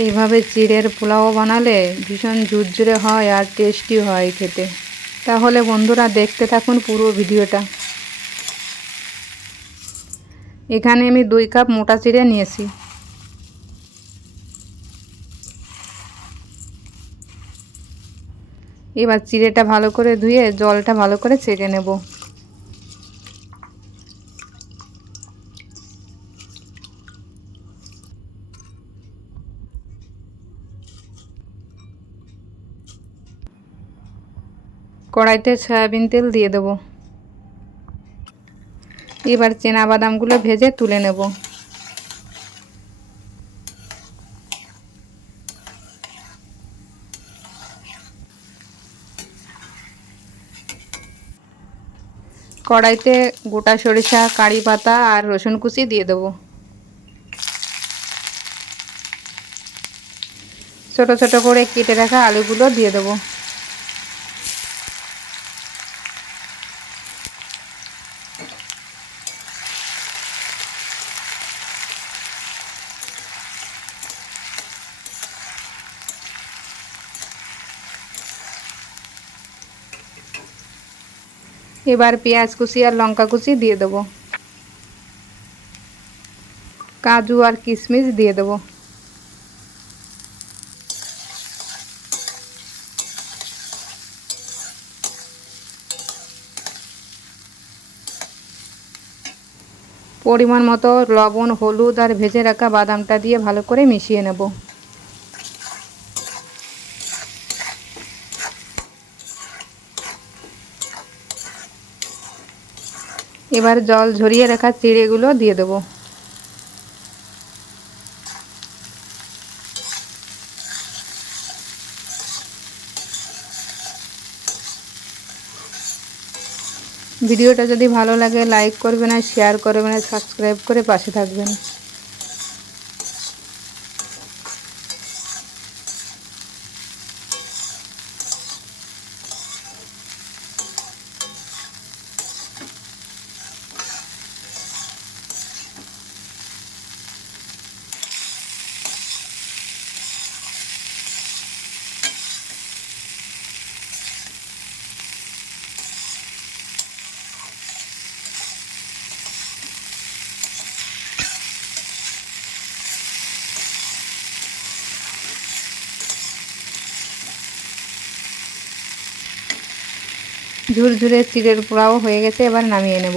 এইভাবে চিড়ের পোলাও বানালে ভীষণ ঝুরঝুরে হয় আর টেস্টি হয় খেতে। তাহলে বন্ধুরা দেখতে থাকুন পুরো ভিডিওটা। এখানে আমি 2 কাপ মোটা চিড়ে নিয়েছি। এবার চিড়েটা ভালো করে ধুয়ে জলটা ভালো করে ছেঁকে নেব। কড়াইতে সয়াবিন তেল দিয়ে দেব। এবার চেনা বাদামগুলো ভেজে তুলে নেব। কড়াইতে গোটা সরিষা, কারি পাতা আর রসুন কুচি দিয়ে দেব। ছোট ছোট করে কেটে রাখা আলুগুলো দিয়ে দেব। এবার পেঁয়াজ কুচি আর লঙ্কা কুচি দিয়ে দেব। কাজু আর কিশমিশ দিয়ে দেব। পরিমাণ মতো লবণ, হলুদ আর ভেজে রাখা বাদামটা দিয়ে ভালো করে মিশিয়ে নেব। এবার জল ঝরিয়ে রাখা চিড়েগুলো দিয়ে দেব। ভিডিওটা যদি ভালো লাগে লাইক করবেন আর শেয়ার করবেন আর সাবস্ক্রাইব করে পাশে থাকবেন। ঝুরঝুরে চিড়ের পোলাও হয়ে গেছে, এবার নামিয়ে নেব।